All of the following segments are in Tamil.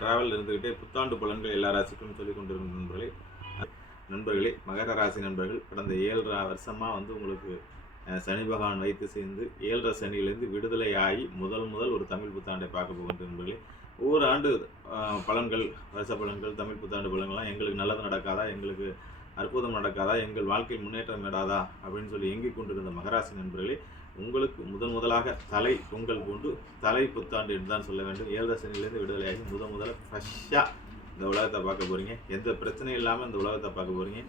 டிராவல் இருந்துக்கிட்டே புத்தாண்டு பலன்கள் எல்லா ராசிக்கும் சொல்லிக் கொண்டிருக்கும் நண்பர்களே. நண்பர்களே மகர ராசி நண்பர்கள் கடந்த ஏழரை வருஷமாக வந்து உங்களுக்கு சனி பகவான் வைத்து சேர்ந்து ஏழரை சனியிலேருந்து விடுதலை ஆகி முதல் முதல் ஒரு தமிழ் புத்தாண்டை பார்க்க போகின்ற நண்பர்களே. ஒவ்வொரு ஆண்டு பலன்கள் வருஷ பலன்கள் தமிழ் புத்தாண்டு பலன்கள்லாம் எங்களுக்கு நல்லது நடக்காதா? எங்களுக்கு அற்புதம் நடக்காதா? எங்கள் வாழ்க்கை முன்னேற்றம் விடாதா அப்படின்னு சொல்லி இயங்கிக் கொண்டிருந்த மகராசி நண்பர்களே உங்களுக்கு முதன் முதலாக தலை பொங்கல் கொண்டு தலை புத்தாண்டு என்று தான் சொல்ல வேண்டும். ஏழரை சனியிலேருந்து விடுதலையாகி முத முதல்ல ஃப்ரெஷ்ஷாக இந்த உலகத்தை பார்க்க போகிறீங்க எந்த பிரச்சனையும் இல்லாமல் இந்த உலகத்தை பார்க்க போகிறீங்க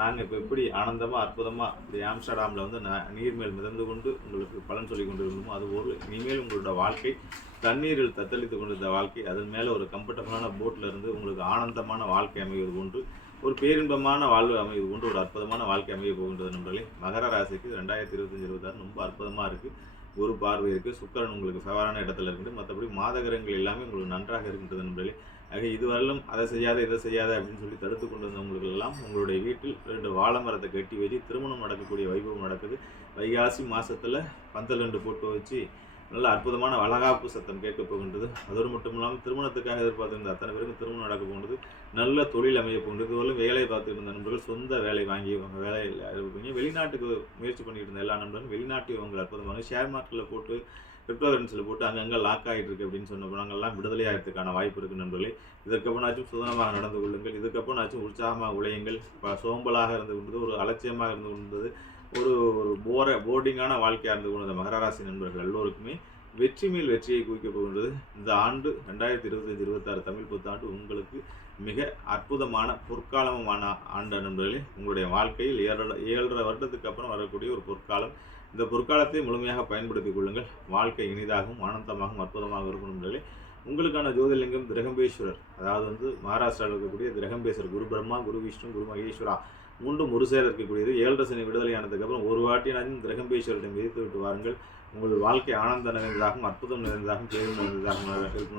நாங்கள் இப்போ எப்படி ஆனந்தமாக அற்புதமாக இந்த ஆம்ஸ்டர்டாமில் வந்து ந நீர்மேல் மிதந்து கொண்டு உங்களுக்கு பலன் சொல்லி கொண்டு இருந்தோமோ அது ஒரு இனிமேல் உங்களோட வாழ்க்கை தண்ணீரில் தத்தளித்து கொண்டிருந்த வாழ்க்கை அதன் மேலே ஒரு கம்ஃபர்டபுளான போட்டில் இருந்து உங்களுக்கு ஆனந்தமான வாழ்க்கை அமைவது போன்று ஒரு பேரின்பமான வாழ்வு அமைவது போன்று ஒரு அற்புதமான வாழ்க்கை அமைய போகின்றது நண்பர்களே. மகர ராசிக்கு ரெண்டாயிரத்தி இருபத்தஞ்சி இருபத்தாறு ரொம்ப அற்புதமாக இருக்குது ஒரு பார்வை இருக்குது சுக்கரன் உங்களுக்கு ஃபேவரான இடத்துல இருக்குது. மற்றபடி மாதகரங்கள் எல்லாமே உங்களுக்கு நன்றாக இருக்கின்றது நண்பர்களே. ஆக இதுவரையிலும் அதை செய்யாத இதை செய்யாத அப்படின்னு சொல்லி தடுத்து கொண்டு வந்தவங்களுக்கு எல்லாம் உங்களுடைய வீட்டில் ரெண்டு வாழை மரத்தை கட்டி வச்சு திருமணம் நடக்கக்கூடிய வைபவம் நடக்குது. வைகாசி மாதத்தில் பந்தல் ரெண்டு போட்டு வச்சு நல்ல அற்புதமான வளகாப்பு சத்தம் கேட்க போகின்றது. அதோடு மட்டும் இல்லாமல் திருமணத்துக்காக எதிர்பார்த்திருந்த அத்தனை பேருக்கு திருமணம் நடக்க போகின்றது. நல்ல தொழில் அமைய போகின்றது. இதுவரை வேலை பார்த்துட்டு இருந்த நண்பர்கள் சொந்த வேலை வாங்கி வேலையில் இருப்பீங்க வெளிநாட்டுக்கு முயற்சி பண்ணிட்டு இருந்த எல்லா நண்பர்களும் வெளிநாட்டு இவங்க அற்புதமான ஷேர் மார்க்கெட்டில் போட்டு கிரிப்டோ கரன்சியில் போட்டு அங்கங்கே லாக் ஆகிட்டு இருக்கு அப்படின்னு சொன்ன நாங்கள்லாம் விடுதலை ஆகிறதுக்கான வாய்ப்பு இருக்குது நண்பர்களே. இதற்கப்புறம்னாச்சும் சுதனமாக நடந்து கொள்ளுங்கள். இதுக்கப்புறம்னாச்சும் உற்சாகமாக உழையுங்கள். சோம்பலாக இருந்து கொண்டது ஒரு அலட்சியமாக இருந்து கொண்டது. ஒரு ஒரு போர போர்டிங்கான வாழ்க்கையாக இருந்து கொண்ட மகராசி நண்பர்கள் எல்லோருக்குமே வெற்றி மேல் வெற்றியை குவிக்கப் போகின்றது. இந்த ஆண்டு ரெண்டாயிரத்தி இருபத்தஞ்சு இருபத்தாறு தமிழ் புத்தாண்டு உங்களுக்கு மிக அற்புதமான பொற்காலமான ஆண்டு நண்பர்களே. உங்களுடைய வாழ்க்கையில் ஏழரை ஏழரை வருடத்துக்கு அப்புறம் வரக்கூடிய ஒரு பொற்காலம். இந்த பொற்காலத்தை முழுமையாக பயன்படுத்திக் கொள்ளுங்கள். வாழ்க்கை இனிதாகவும் ஆனந்தமாகவும் அற்புதமாக இருக்கும் நண்பர்களே. உங்களுக்கான ஜோதிர்லிங்கம் திரகம்பேஸ்வரர். அதாவது வந்து மகாராஷ்டிராவில் இருக்கக்கூடிய திரகம்பேஸ்வரர். குரு பிரம்மா குரு விஷ்ணு குரு மகேஸ்வரா. மூன்றும் ஒரு சேர இருக்கக்கூடியது. ஏழரை சனி விடுதலையானதுக்கப்புறம் ஒரு வாட்டி நான் விதித்து விட்டு வாருங்கள். உங்கள் வாழ்க்கை ஆனந்த நிறைந்ததாகவும் அற்புதம் நிறைந்ததாகவும் பேரும் நிறைந்ததாகவும் இருக்கணும்